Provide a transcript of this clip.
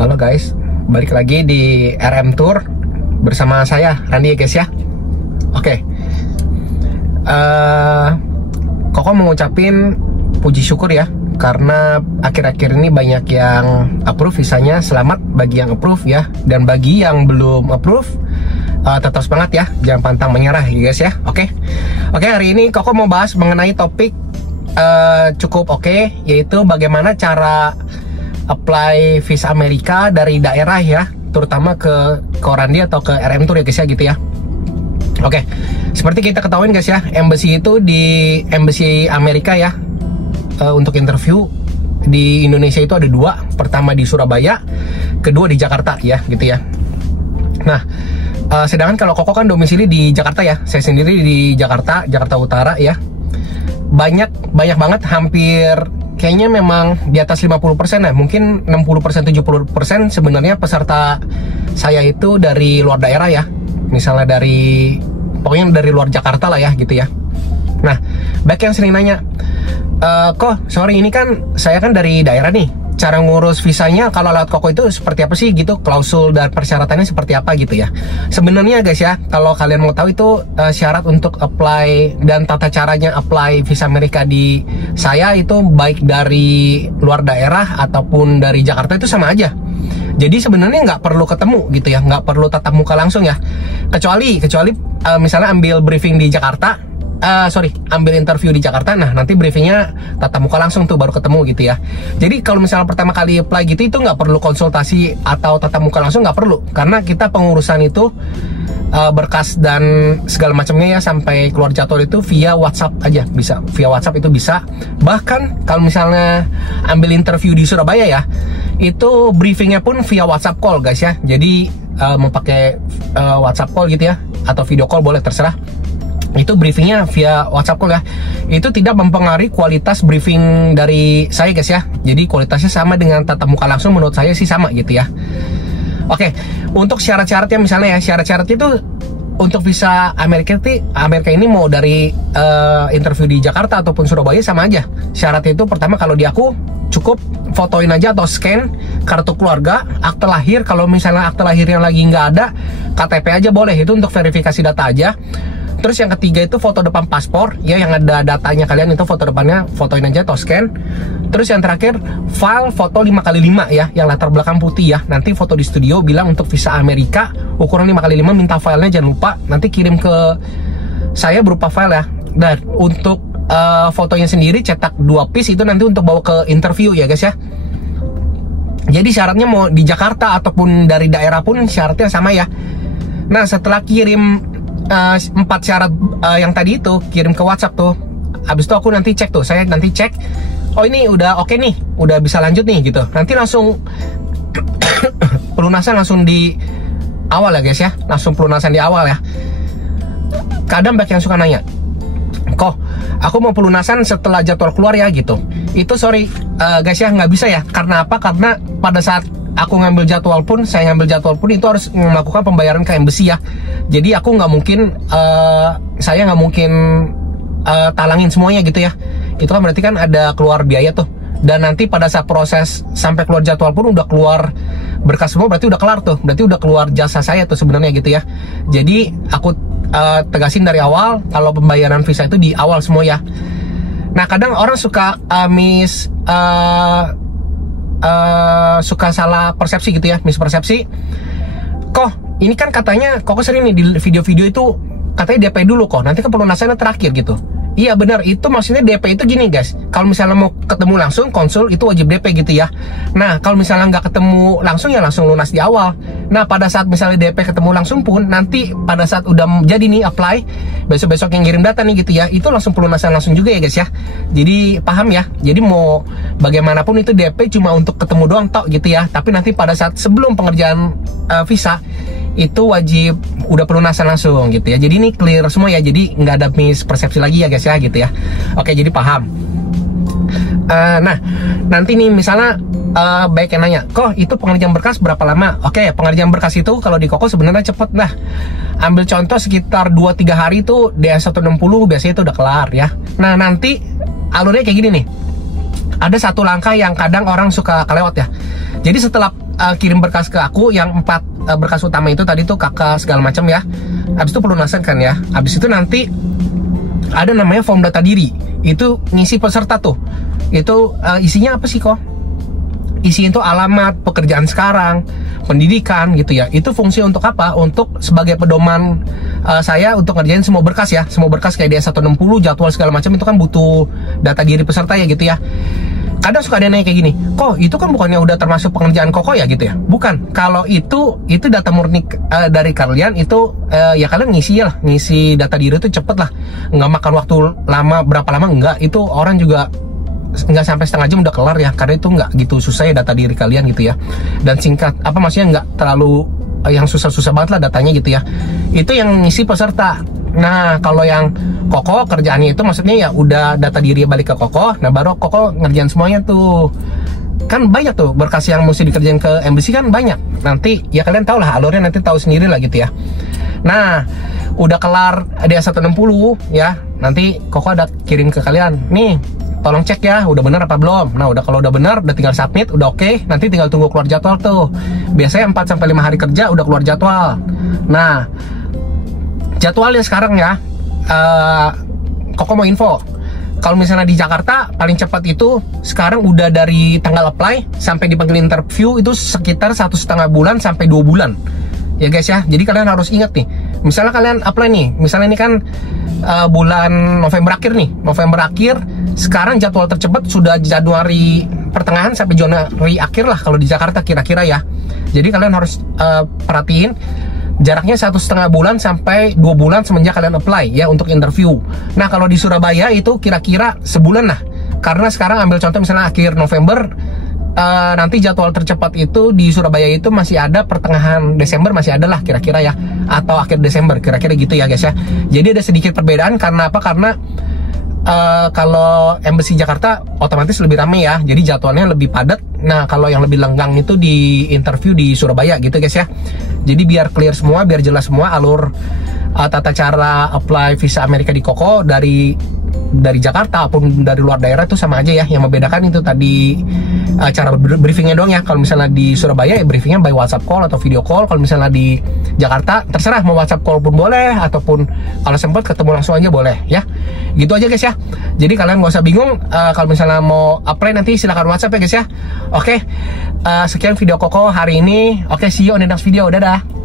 Halo guys, balik lagi di RM Tour bersama saya Randy ya guys ya. Oke, Koko mau ngucapin puji syukur ya, karena akhir-akhir ini banyak yang approve visanya. Selamat bagi yang approve ya, dan bagi yang belum approve tetap semangat ya, jangan pantang menyerah ya guys ya. Oke, hari ini Koko mau bahas mengenai topik cukup oke, yaitu bagaimana cara apply visa Amerika dari daerah ya, terutama ke Randy atau ke RM Tour ya guys ya, gitu ya. Oke, seperti kita ketahuin guys ya, embassy itu di embassy Amerika ya, untuk interview di Indonesia itu ada dua. Pertama di Surabaya, kedua di Jakarta ya, gitu ya. Nah, sedangkan kalau Koko kan domisili di Jakarta ya, saya sendiri di Jakarta Utara ya. Banyak banget, hampir kayaknya memang di atas 50% ya, mungkin 60%, 70% sebenarnya peserta saya itu dari luar daerah ya. Misalnya pokoknya dari luar Jakarta lah ya, gitu ya. Nah, baik yang sering nanya, kok sorry ini kan saya kan dari daerah nih, cara ngurus visanya kalau lewat Koko itu seperti apa sih gitu, klausul dan persyaratannya seperti apa gitu ya. Sebenarnya guys ya, kalau kalian mau tahu itu syarat untuk apply dan tata caranya apply visa Amerika di saya itu baik dari luar daerah ataupun dari Jakarta itu sama aja. Jadi sebenarnya nggak perlu ketemu gitu ya, nggak perlu tatap muka langsung ya, kecuali misalnya ambil briefing di Jakarta. Ambil interview di Jakarta, nah nanti briefingnya tatap muka langsung tuh, baru ketemu gitu ya. Jadi kalau misalnya pertama kali apply gitu, itu nggak perlu konsultasi atau tatap muka langsung, nggak perlu, karena kita pengurusan itu berkas dan segala macamnya ya, sampai keluar jadwal itu via WhatsApp aja, bisa via WhatsApp itu bisa. Bahkan kalau misalnya ambil interview di Surabaya ya, itu briefingnya pun via WhatsApp call guys ya. Jadi mau pakai WhatsApp call gitu ya, atau video call boleh, terserah. Itu briefingnya via WhatsApp call ya. Itu tidak mempengaruhi kualitas briefing dari saya guys ya. Jadi kualitasnya sama dengan tatap muka langsung, menurut saya sih sama gitu ya. Oke, untuk syarat-syaratnya misalnya ya, syarat-syarat itu untuk visa Amerika ini mau dari interview di Jakarta ataupun Surabaya sama aja. Syaratnya itu pertama, kalau di aku cukup fotoin aja atau scan kartu keluarga, akte lahir. Kalau misalnya akte lahirnya lagi nggak ada, KTP aja boleh, itu untuk verifikasi data aja. Terus yang ketiga itu foto depan paspor ya, yang ada datanya kalian itu foto depannya, fotoin aja atau scan. Terus yang terakhir, file foto 5x5 ya, yang latar belakang putih ya. Nanti foto di studio bilang untuk visa Amerika ukuran 5x5, minta filenya jangan lupa, nanti kirim ke saya berupa file ya. Dan untuk fotonya sendiri cetak 2 piece, itu nanti untuk bawa ke interview ya guys ya. Jadi syaratnya mau di Jakarta ataupun dari daerah pun syaratnya sama ya. Nah, setelah kirim 4 syarat yang tadi itu, kirim ke WhatsApp tuh, habis itu aku nanti cek tuh, saya nanti cek, oh ini udah oke nih, udah bisa lanjut nih gitu. Nanti langsung pelunasan langsung di awal ya guys ya, langsung pelunasan di awal ya. Kadang banyak yang suka nanya, kok aku mau pelunasan setelah jadwal keluar ya gitu. Itu sorry guys ya, nggak bisa ya. Karena apa? Karena pada saat aku ngambil jadwal pun, saya ngambil jadwal pun itu harus melakukan pembayaran ke embassy ya. Jadi aku nggak mungkin, saya nggak mungkin talangin semuanya gitu ya. Itu kan berarti kan ada keluar biaya tuh. Dan nanti pada saat proses sampai keluar jadwal pun udah keluar berkas semua, berarti udah kelar tuh. Berarti udah keluar jasa saya tuh sebenarnya gitu ya. Jadi aku tegasin dari awal, kalau pembayaran visa itu di awal semua ya. Nah, kadang orang suka suka salah persepsi gitu ya, mispersepsi. Kok ini kan katanya Koko sering nih di video-video itu katanya DP dulu kok, nanti pelunasannya terakhir gitu. Iya benar, itu maksudnya DP itu gini guys, kalau misalnya mau ketemu langsung konsul itu wajib DP gitu ya. Nah, kalau misalnya nggak ketemu langsung ya langsung lunas di awal. Nah, pada saat misalnya DP ketemu langsung pun, nanti pada saat udah jadi nih apply, besok-besok yang ngirim data nih gitu ya, itu langsung pelunasan langsung juga ya guys ya. Jadi paham ya, jadi mau bagaimanapun itu DP cuma untuk ketemu doang tok gitu ya. Tapi nanti pada saat sebelum pengerjaan visa itu wajib udah pelunasan langsung gitu ya. Jadi ini clear semua ya, jadi nggak ada mispersepsi lagi ya guys ya, gitu ya. Oke, jadi paham. Nah, nanti nih misalnya baik yang nanya, kok itu pengerjaan berkas berapa lama? Oke, pengerjaan berkas itu kalau di Koko sebenarnya cepet. Nah, ambil contoh sekitar 2-3 hari itu DS160 biasanya itu udah kelar ya. Nah, nanti alurnya kayak gini nih. Ada satu langkah yang kadang orang suka kelewat ya. Jadi setelah kirim berkas ke aku yang 4 berkas utama itu tadi tuh kakak segala macam ya. Habis itu pelunasan kan ya. Habis itu nanti ada namanya form data diri. Itu ngisi peserta tuh. Itu isinya apa sih kok? Isinya itu alamat, pekerjaan sekarang, pendidikan gitu ya. Itu fungsi untuk apa? Untuk sebagai pedoman saya untuk ngerjain semua berkas ya. Semua berkas kayak dia 160, jadwal segala macam itu kan butuh data diri peserta ya gitu ya. Kadang suka ada yang nanya kayak gini, kok itu kan bukannya udah termasuk pengerjaan Koko ya gitu ya? Bukan, kalau itu data murni dari kalian itu ya kalian ngisi data diri itu cepet lah, nggak makan waktu lama, berapa lama enggak, itu orang juga nggak sampai setengah jam udah kelar ya, karena itu nggak gitu susah ya data diri kalian gitu ya, dan singkat, apa maksudnya nggak terlalu yang susah-susah banget lah datanya gitu ya. Itu yang ngisi peserta. Nah, kalau yang Koko kerjaannya itu maksudnya ya udah data diri balik ke Koko, nah baru Koko ngerjain semuanya tuh. Kan banyak tuh berkas yang mesti dikerjain ke embassy kan banyak. Nanti ya kalian tahu lah alurnya, nanti tahu sendiri lah gitu ya. Nah, udah kelar ada 160 ya. Nanti Koko ada kirim ke kalian. Nih, tolong cek ya, udah bener apa belum. Nah, kalau udah bener, udah tinggal submit, udah oke. Nanti tinggal tunggu keluar jadwal tuh. Biasanya 4-5 hari kerja udah keluar jadwal. Nah, jadwalnya sekarang ya, Koko mau info. Kalau misalnya di Jakarta, paling cepat itu sekarang udah dari tanggal apply sampai dipanggil interview itu sekitar 1,5 bulan sampai 2 bulan. Ya guys ya, jadi kalian harus ingat nih. Misalnya kalian apply nih, misalnya ini kan bulan November akhir nih. November akhir, sekarang jadwal tercepat sudah Januari pertengahan sampai Januari akhir lah kalau di Jakarta kira-kira ya. Jadi kalian harus perhatiin jaraknya 1,5 bulan sampai 2 bulan semenjak kalian apply ya untuk interview. Nah, kalau di Surabaya itu kira-kira sebulan lah. Karena sekarang ambil contoh misalnya akhir November, nanti jadwal tercepat itu di Surabaya itu masih ada pertengahan Desember, masih ada lah kira-kira ya, atau akhir Desember kira-kira gitu ya guys ya. Jadi ada sedikit perbedaan karena apa? Karena kalau embassy Jakarta otomatis lebih rame ya, jadi jadwalnya lebih padat. Nah, kalau yang lebih lenggang itu di interview di Surabaya gitu guys ya. Jadi biar clear semua, biar jelas semua alur tata cara apply visa Amerika di Koko dari Jakarta ataupun dari luar daerah itu sama aja ya. Yang membedakan itu tadi cara briefingnya doang ya. Kalau misalnya di Surabaya ya briefingnya by WhatsApp call atau video call. Kalau misalnya di Jakarta terserah mau WhatsApp call pun boleh, ataupun kalau sempat ketemu langsung aja boleh ya. Gitu aja guys ya. Jadi kalian gak usah bingung kalau misalnya mau apply nanti silahkan WhatsApp ya guys ya. Oke, sekian video Koko hari ini. Oke, see you on the next video. Dadah.